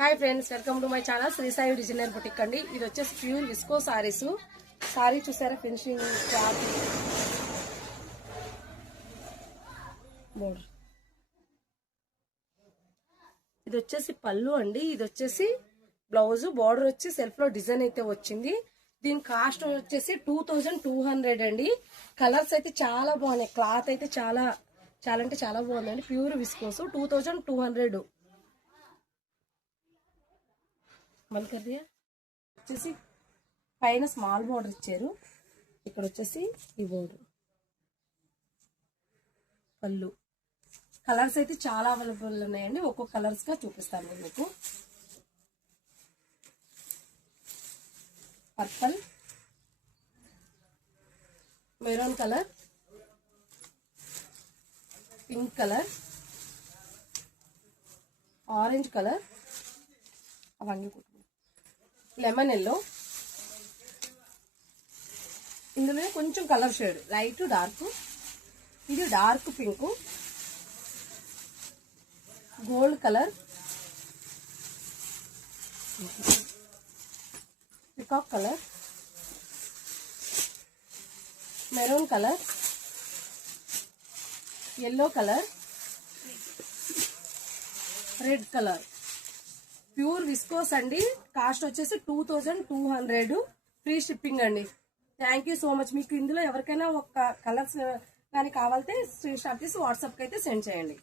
Hi friends, welcome to my channel Shri Sai designer boutique అండి. ఇది వచ్చేసి ప్యూర్ విస్కో సారీస్. సారీ చూసారా, ఫినిషింగ్ క్లాత్ బోర్డర్. ఇది వచ్చేసి పళ్ళు అండి. ఇది వచ్చేసి బ్లౌజ్. బోర్డర్ వచ్చి సెల్ఫ్ లో డిజైన్ అయితే వచ్చింది. దీని కాస్ట్ వచ్చేసి 2200 అండి. కలర్స్ అయితే చాలా బాగున్నాయి. క్లాత్ అయితే చాలా అంటే చాలా బాగుందండి. Pure viscose 2200. మల్కర్దియా వచ్చేసి పైన స్మాల్ బోర్డర్ ఇచ్చారు. ఇక్కడ వచ్చేసి ఈ బోర్డర్. పళ్ళు కలర్స్ అయితే చాలా అవైలబుల్ ఉన్నాయండి. ఒక్కొక్క కలర్స్ గా చూపిస్తాను మీకు. Purple, maroon colour, pink colour, orange colour, అవన్నీ లెమన్ ఎల్లో. ఇందులో కొంచెం కలర్ షేడ్ లైట్ డార్క్. ఇది dark pink, gold colour, peacock colour, maroon colour, yellow colour, red colour. Pure viscose అండి. కాస్ట్ వచ్చేసి 2200. ఫ్రీ షిప్పింగ్ అండి. Thank you so much. మీకు ఇందులో ఎవరికైనా ఒక కలర్స్ కానీ కావాలంటే స్క్రీన్ షాట్ తీసి వాట్సాప్కి అయితే సెండ్ చేయండి.